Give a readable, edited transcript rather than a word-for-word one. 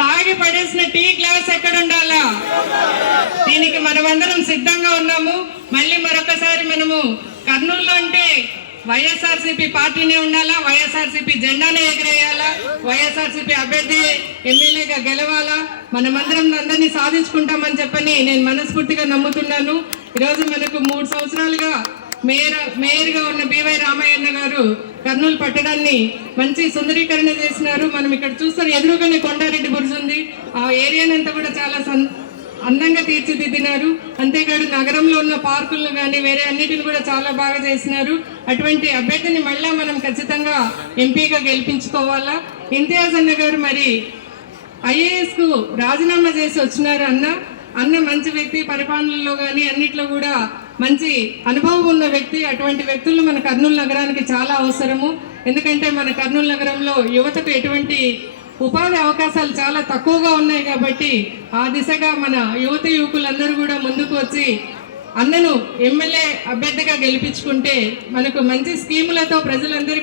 తాగి పడేసిన tea glass ఎక్కడ ఉండాలా? దీనికి మనమందరం సిద్ధంగా ఉన్నాము. మళ్ళీ మరొకసారి మనము కర్నూలులో అంటే వైఎస్ఆర్సీపీ పార్టీనే ఉండాలా, వైఎస్ఆర్సీపీ జెండానే ఎగిరేయాలా, వైఎస్ఆర్సీపీ అభ్యర్థి ఎమ్మెల్యేగా గెలవాలా, మనమందరం అందరినీ సాధించుకుంటామని చెప్పని నేను మనస్ఫూర్తిగా నమ్ముతున్నాను. ఈరోజు మనకు 3 సంవత్సరాలుగా మేయర్గా ఉన్న బివై రామయ్యన్న గారు కర్నూలు పట్టడాన్ని మంచి సుందరీకరణ చేసినారు. మనం ఇక్కడ చూస్తున్న ఎదురుగానే కొండారెడ్డి బుర్జ్ ఉంది. ఆ ఏరియానంతా కూడా చాలా అందంగా తీర్చిదిద్దినారు. అంతేకాదు నగరంలో ఉన్న పార్కులను కానీ వేరే అన్నిటిని కూడా చాలా బాగా చేసినారు. అటువంటి అభ్యర్థిని మళ్ళా మనం ఖచ్చితంగా ఎంపీగా గెలిపించుకోవాలా. ఇంతియాజ్ అన్న గారు మరి IAS కు రాజీనామా చేసి వచ్చినారు. అన్న మంచి వ్యక్తి, పరిపాలనలో కానీ అన్నిట్లో కూడా మంచి అనుభవం ఉన్న వ్యక్తి. అటువంటి వ్యక్తులు మన కర్నూలు నగరానికి చాలా అవసరము. ఎందుకంటే మన కర్నూలు నగరంలో యువతకు ఎటువంటి ఉపాధి అవకాశాలు చాలా తక్కువగా ఉన్నాయి కాబట్టి ఆ దిశగా మన యువకులందరూ కూడా ముందుకు వచ్చి అన్నను ఎమ్మెల్యే అభ్యర్థిగా గెలిపించుకుంటే మనకు మంచి స్కీములతో ప్రజలందరికీ